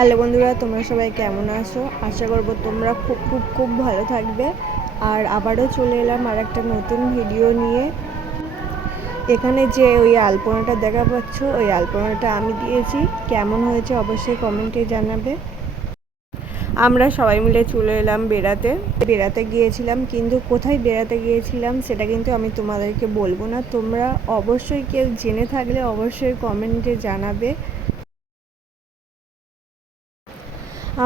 Hello বন্ধুরা, তোমরা সবাই কেমন আছো? আশা করবো তোমরা খুব খুব খুব ভালো থাকবে। আর আবারও চলে এলাম আর একটা নতুন ভিডিও নিয়ে। এখানে যে ওই আলপনাটা দেখা পাচ্ছ, ওই আলপনাটা আমি দিয়েছি। কেমন হয়েছে অবশ্যই কমেন্টে জানাবে। আমরা সবাই মিলে চলে এলাম বেড়াতে গিয়েছিলাম, কিন্তু কোথায় বেড়াতে গিয়েছিলাম সেটা কিন্তু আমি তোমাদেরকে বলবো না। তোমরা অবশ্যই কেউ জেনে থাকলে অবশ্যই কমেন্টে জানাবে।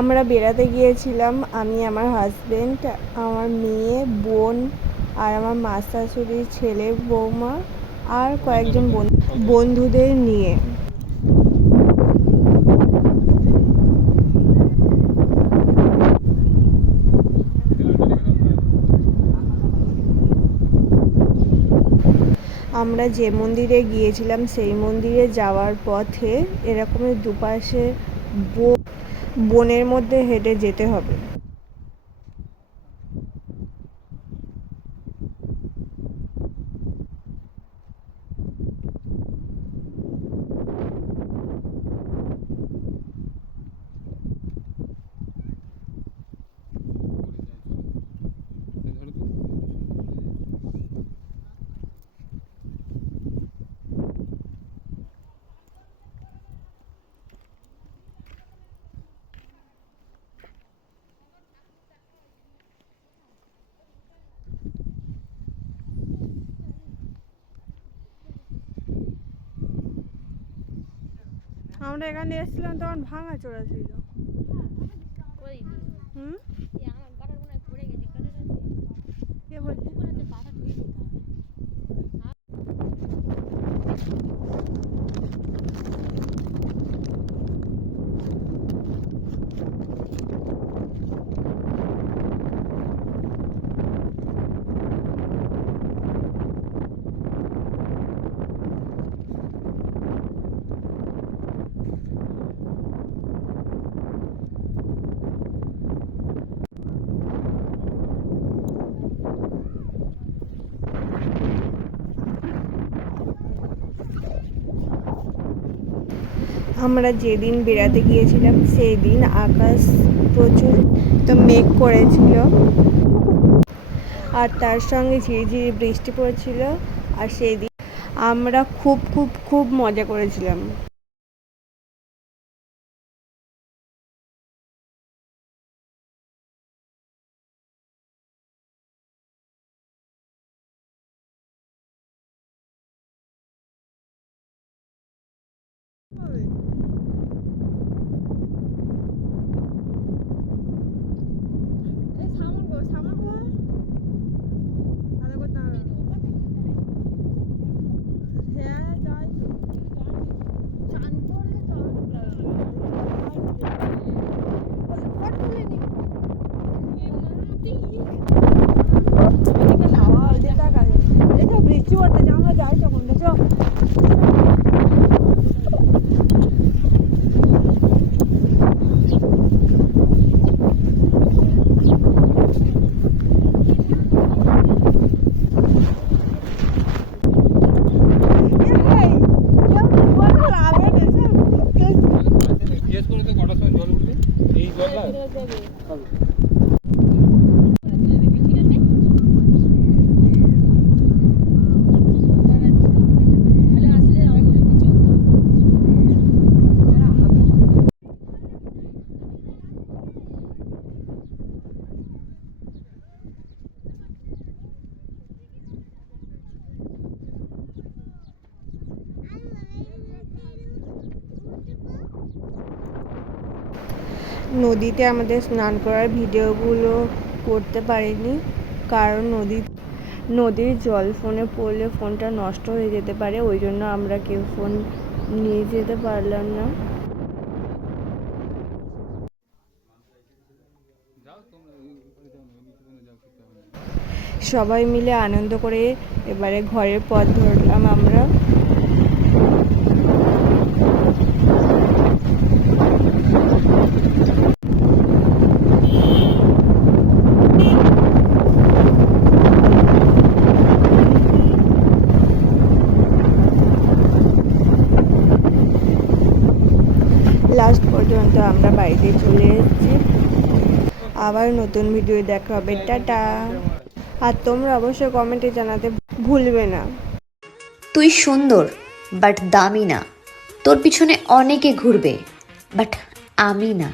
আমরা বেড়াতে গিয়েছিলাম, আমি, আমার হাজবেন্ড, আমার মেয়ে, বোন আর আমার মাস্টারশুড়ির ছেলে, বৌমা আর কয়েকজন বন্ধুদের নিয়ে। আমরা যে মন্দিরে গিয়েছিলাম সেই মন্দিরে যাওয়ার পথে এরকমের দুপাশে বনের মধ্যে হেঁটে যেতে হবে। আমরা এখানে এসেছিলাম তখন ভাঙা চোরা ছিল। হুম, কে বলছে? আমরা যেদিন বেড়াতে গিয়েছিলাম সেই দিন আকাশ প্রচুর তো মেঘ করেছিল, আর তার সঙ্গে ঝিরিঝিরি বৃষ্টি পড়েছিল। আর সেই দিন আমরা খুব খুব খুব মজা করেছিলাম। বৃষ্টি পড়তে আমরা যাই তখন দেখো। নদীতে আমাদের স্নান করার ভিডিওগুলো করতে পারিনি, কারণ নদীর জল ফোনে পড়লে ফোনটা নষ্ট হয়ে যেতে পারে, ওই জন্য আমরা কেউ ফোন নিয়ে যেতে পারলাম না। সবাই মিলে আনন্দ করে এবারে ঘরের পথ ধরলাম আমরা। লাস্ট পর্যন্ত আমরা বাড়িতে চলে এসেছি। আবার নতুন ভিডিও দেখা হবে, টাটা। আর তোমরা অবশ্যই কমেন্টে জানাতে ভুলবে না। তুই সুন্দর বাট দামি না, তোর পিছনে অনেকে ঘুরবে বাট আমি না।